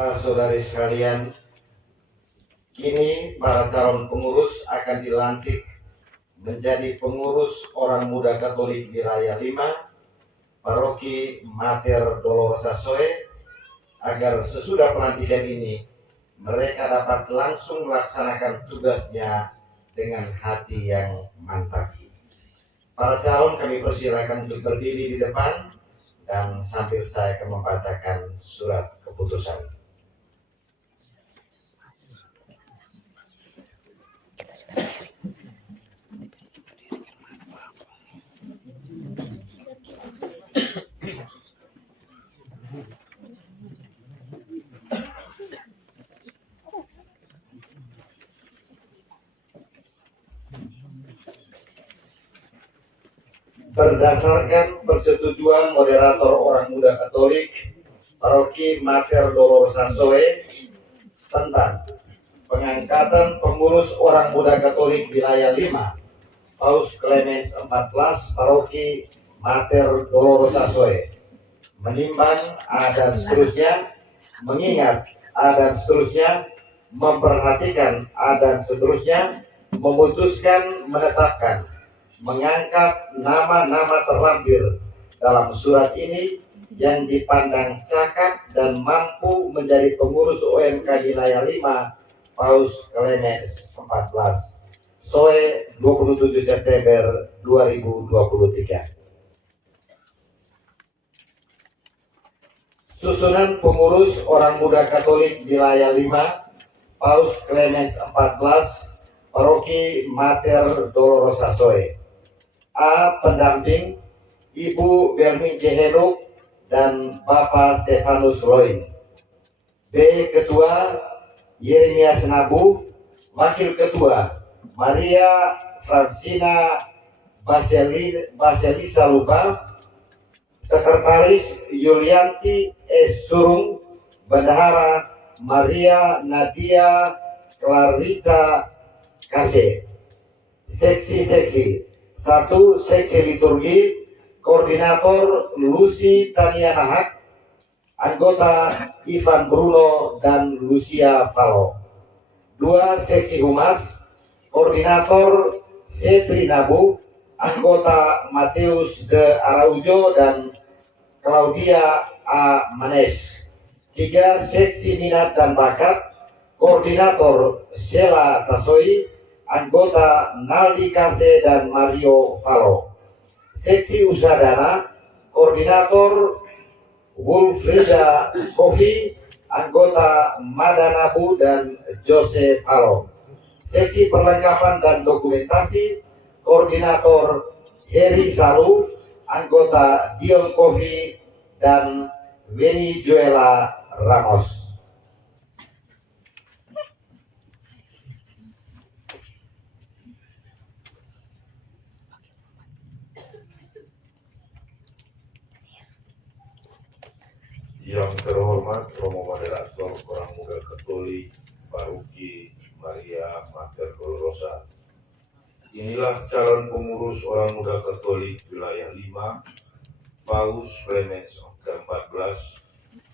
Saudari sekalian, kini para calon pengurus akan dilantik menjadi pengurus orang muda Katolik Wilayah 5 Paroki Mater Dolorosa Soe, agar sesudah pelantikan ini mereka dapat langsung melaksanakan tugasnya dengan hati yang mantap. Para calon kami persilakan untuk berdiri di depan dan sambil saya akan membacakan surat keputusan. Berdasarkan persetujuan moderator orang muda Katolik Paroki Mater Dolorosa Soe tentang pengangkatan pengurus orang muda Katolik Wilayah 5 Paus Clemens 14 Paroki Mater Dolorosa Soe, menimbang dan seterusnya, mengingat dan seterusnya, memperhatikan dan seterusnya, memutuskan, menetapkan, mengangkat nama-nama terlampir dalam surat ini yang dipandang cakap dan mampu menjadi pengurus OMK Wilayah 5 Paus Clemens 14 Soe 27 September 2023. Susunan pengurus orang muda Katolik Wilayah 5 Paus Clemens 14 Paroki Mater Dolorosa Soe. A. Pendamping Ibu Bermin Jehenuk dan Bapak Stefanus Roy. B. Ketua Yeremia Senabu. Wakil Ketua Maria Francina Baselisa Luba. Sekretaris Yulianti S. Surung. Bendahara Maria Nadia Clarita Kase. Seksi-seksi: 1. Seksi liturgi, Koordinator Lucy Tania Nahak, anggota Ivan Bruno dan Lucia Valo. 2. Seksi humas, Koordinator Setri Nabu, anggota Mateus de Araujo dan Claudia A. Manes. 3. Seksi minat dan bakat, Koordinator Sheila Tasoi, anggota Naldi Kase dan Mario Valo. Seksi usaha dana, Koordinator Wolfrida Kofi, anggota Madanabu dan Jose Valo. Seksi perlengkapan dan dokumentasi, Koordinator Heri Salu, anggota Dion Kofi dan Venezuela Ramos. Yang terhormat Romo Moderator Orang Muda Katolik Paroki Maria Mater Dolorosa, inilah calon pengurus Orang Muda Katolik Wilayah 5 Paus Clemens ke-14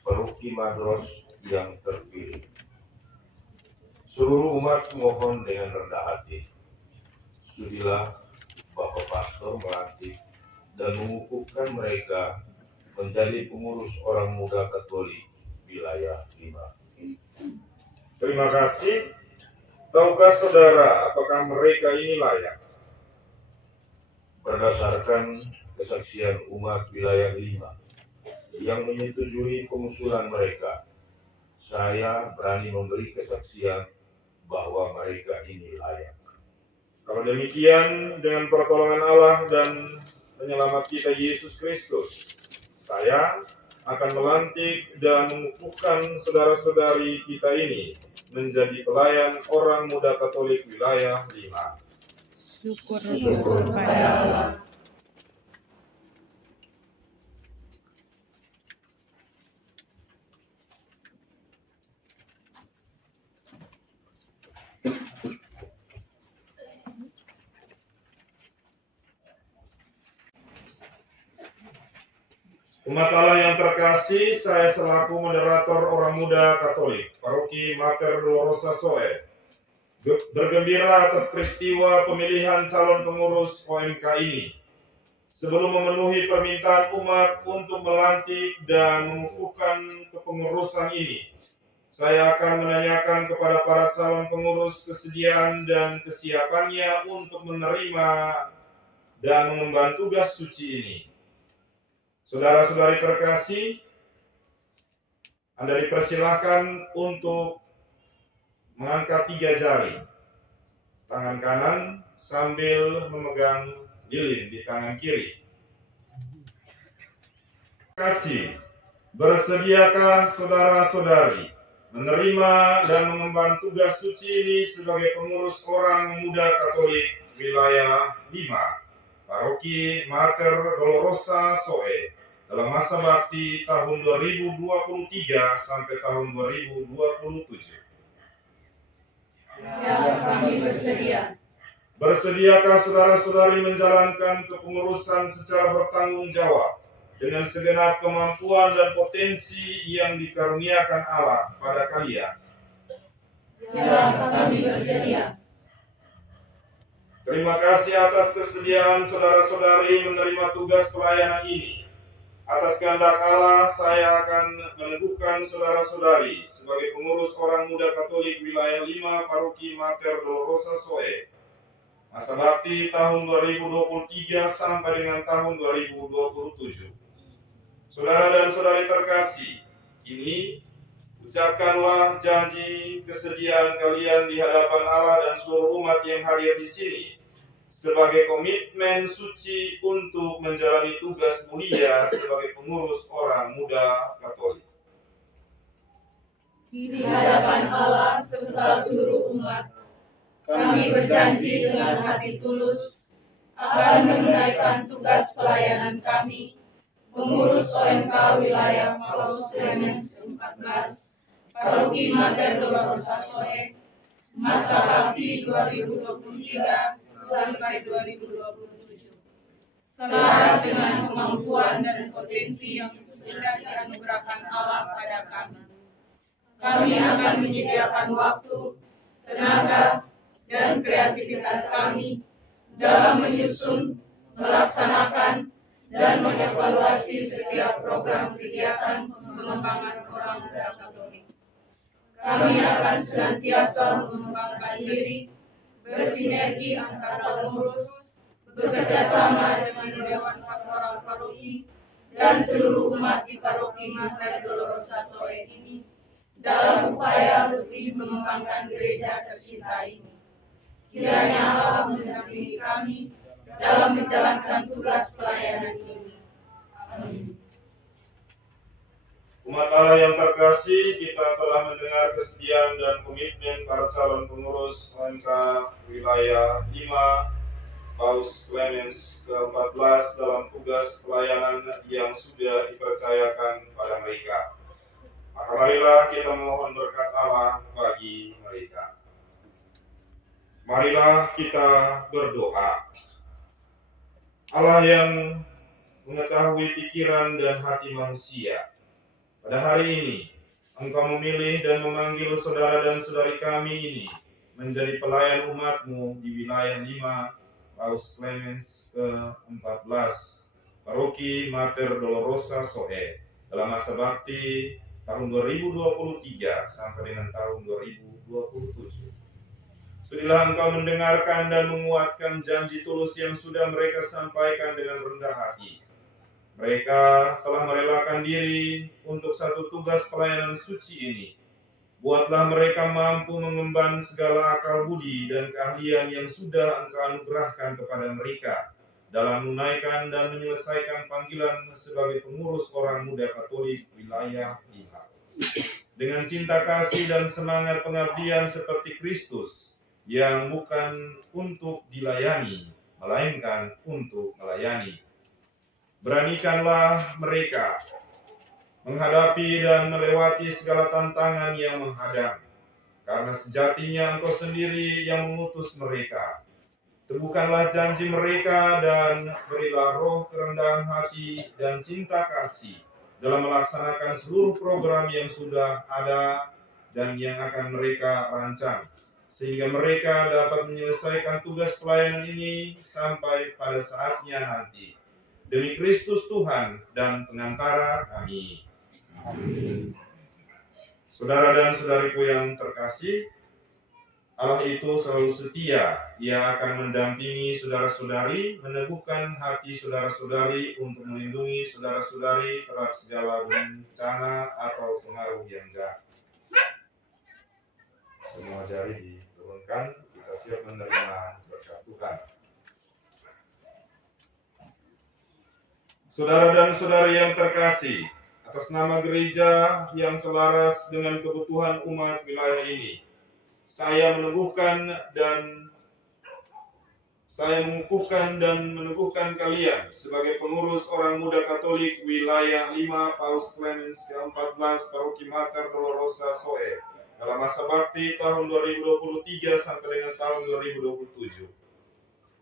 Paroki Madros yang terpilih. Seluruh umat mohon dengan rendah hati, sudilah Bapak Pastor melantik dan mengukuhkan mereka menjadi pengurus Orang Muda Katolik Wilayah 5. Terima kasih. Tahukah saudara apakah mereka ini layak? Berdasarkan kesaksian umat Wilayah 5 yang menyetujui pengusulan mereka, saya berani memberi kesaksian bahwa mereka ini layak. Kalau demikian, dengan pertolongan Allah dan penyelamat kita Yesus Kristus, saya akan melantik dan mengukuhkan saudara-saudari kita ini menjadi pelayan Orang Muda Katolik Wilayah 5. Syukur kepada Allah. Umat Allah yang terkasih, saya selaku moderator orang muda Katolik Paroki Mater Dolorosa Soe bergembira atas peristiwa pemilihan calon pengurus OMK ini. Sebelum memenuhi permintaan umat untuk melantik dan mengukuhkan kepengurusan ini, saya akan menanyakan kepada para calon pengurus kesediaan dan kesiapannya untuk menerima dan mengemban tugas suci ini. Saudara-saudari terkasih, Anda dipersilahkan untuk mengangkat 3 jari, tangan kanan sambil memegang lilin di tangan kiri. Terima kasih. Bersediakah saudara-saudari menerima dan mengemban tugas suci ini sebagai pengurus orang muda Katolik wilayah 5, Paroki Mater Dolorosa Soe, dalam masa bakti tahun 2023 sampai tahun 2027. Ya, kami bersedia. Bersediakah saudara-saudari menjalankan kepengurusan secara bertanggung jawab dengan segenap kemampuan dan potensi yang dikaruniakan Allah pada kalian? Ya, kami bersedia. Terima kasih atas kesediaan saudara-saudari menerima tugas pelayanan ini. Atas kehendak Allah, saya akan meneguhkan saudara-saudari sebagai pengurus orang muda Katolik wilayah 5 Paroki Mater Dolorosa Soe, masa bakti tahun 2023 sampai dengan tahun 2027. Saudara dan saudari terkasih, kini ucapkanlah janji kesediaan kalian di hadapan Allah dan seluruh umat yang hadir di sini sebagai komitmen suci untuk menjalani tugas mulia sebagai pengurus orang muda Katolik. Di hadapan Allah serta seluruh umat, kami berjanji dengan hati tulus akan menunaikan tugas pelayanan kami, pengurus OMK wilayah Paus Clemens 14, Paroki Mater Dolorosa Soe, masa bakti 2023 sampai 2027. Selaras dengan kemampuan dan potensi yang sudah dianugerahkan Allah pada kami. Kami akan menyediakan waktu, tenaga, dan kreativitas kami dalam menyusun, melaksanakan, dan mengevaluasi setiap program kegiatan pengembangan orang muda Katolik. Kami akan senantiasa mengembangkan diri, bersinergi antar pengurus, bekerja sama dengan Dewan Pastoral Paroki dan seluruh umat di Paroki Mater Dolorosa Soe ini dalam upaya lebih mengembangkan gereja tercinta ini. Kiranya Allah mendampingi kami dalam menjalankan tugas pelayanan ini. Amin. Umat Allah yang terkasih, kita telah mendengar kesediaan dan komitmen para calon pengurus OMK wilayah 5 Paus Clemens ke-14 dalam tugas pelayanan yang sudah dipercayakan pada mereka. Maka marilah kita mohon berkat Allah bagi mereka. Marilah kita berdoa. Allah yang mengetahui pikiran dan hati manusia, pada hari ini, Engkau memilih dan memanggil saudara dan saudari kami ini menjadi pelayan umat-Mu di wilayah 5 Paus Clemens ke-14, Paroki Mater Dolorosa Soe, dalam masa bakti tahun 2023 sampai dengan tahun 2027. Sudilah Engkau mendengarkan dan menguatkan janji tulus yang sudah mereka sampaikan dengan rendah hati. Mereka telah merelakan diri untuk satu tugas pelayanan suci ini. Buatlah mereka mampu mengemban segala akal budi dan keahlian yang sudah Engkau anugerahkan kepada mereka dalam menunaikan dan menyelesaikan panggilan sebagai pengurus orang muda Katolik wilayah 5. Dengan cinta kasih dan semangat pengabdian seperti Kristus, yang bukan untuk dilayani, melainkan untuk melayani. Beranikanlah mereka menghadapi dan melewati segala tantangan yang menghadang, karena sejatinya Engkau sendiri yang mengutus mereka. Teguhkanlah janji mereka dan berilah roh kerendahan hati dan cinta kasih dalam melaksanakan seluruh program yang sudah ada dan yang akan mereka rancang, sehingga mereka dapat menyelesaikan tugas pelayanan ini sampai pada saatnya nanti. Demi Kristus Tuhan dan pengantara kami. Saudara dan saudariku yang terkasih, Allah itu selalu setia. Ia akan mendampingi saudara-saudari, meneguhkan hati saudara-saudari untuk melindungi saudara-saudari terhadap segala bencana atau pengaruh yang jahat. Semua jari diturunkan, kita siap menerima berkat Tuhan. Saudara dan saudari yang terkasih, atas nama gereja yang selaras dengan kebutuhan umat wilayah ini, saya mengukuhkan dan meneguhkan kalian sebagai pengurus orang muda Katolik wilayah 5 Paus Clemens ke-14 Paroki Mater Dolorosa Soe dalam masa bakti tahun 2023 sampai dengan tahun 2027.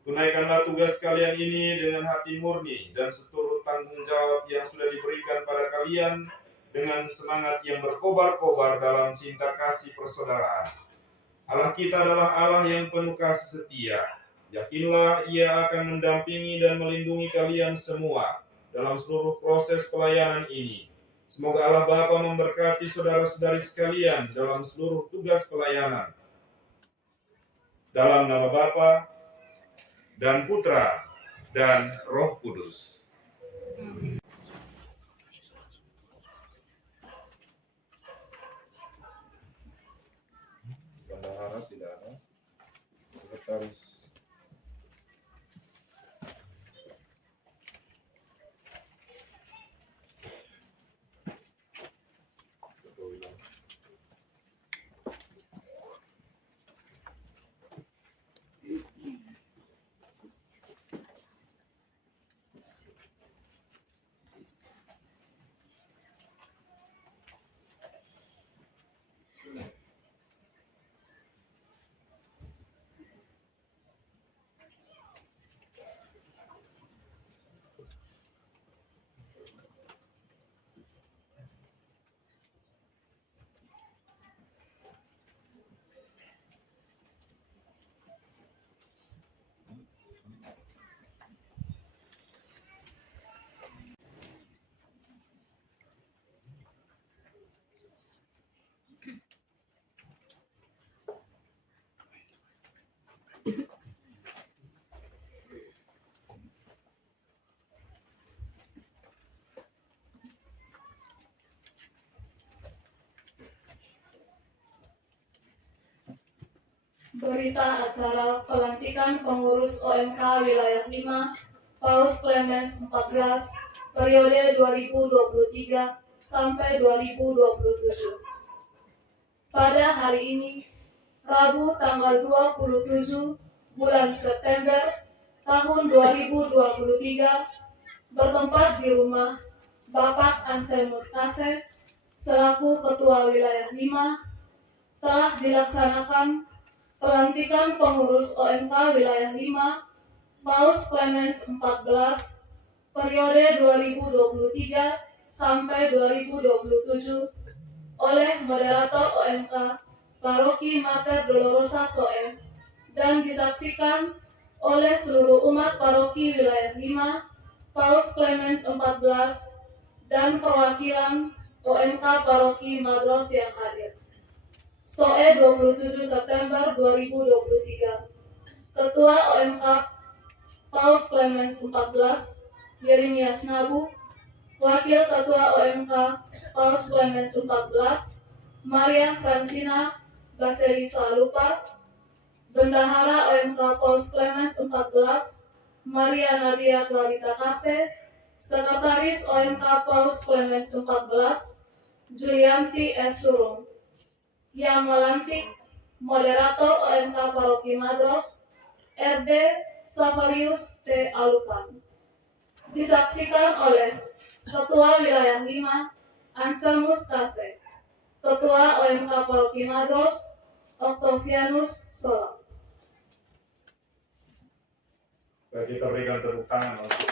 Tunaikanlah tugas kalian ini dengan hati murni dan seturut tanggung jawab yang sudah diberikan pada kalian dengan semangat yang berkobar-kobar dalam cinta kasih persaudaraan. Allah kita adalah Allah yang penuh kasih setia. Yakinlah Ia akan mendampingi dan melindungi kalian semua dalam seluruh proses pelayanan ini. Semoga Allah Bapa memberkati saudara-saudari sekalian dalam seluruh tugas pelayanan. Dalam nama Bapa dan Putra dan Roh Kudus. Bendahara tidak ada. Sekretaris Berita acara pelantikan pengurus OMK Wilayah 5 Paus Clemens 14 periode 2023 sampai 2027. Pada hari ini, Rabu tanggal 27 bulan September tahun 2023, bertempat di rumah Bapak Anselmus Kase selaku Ketua Wilayah 5, telah dilaksanakan pelantikan pengurus OMK Wilayah 5 Paus Clemens 14 periode 2023 sampai 2027 oleh moderator OMK Paroki Mater Dolorosa Soe dan disaksikan oleh seluruh umat Paroki Wilayah 5 Paus Clemens 14 dan perwakilan OMK Paroki Madros yang hadir. Soe 27 September 2023. Ketua OMK Paus Clemens 14 Yeremias Nabu. Wakil Ketua OMK Paus Clemens 14 Maria Francina Baseli Salupa. Bendahara OMK Paus Clemens 14 Maria Nadia Clarita Kase. Sekretaris OMK Paus Clemens 14 Julianti S. Surung. Yang melantik moderator OMK Paroki Madros RD Savarius T. Alupan. Disaksikan oleh Ketua Wilayah 5 Anselmus Kase, Ketua OMK Paroki Madros Octavianus Sola. Kita berikan tepuk tangan untuk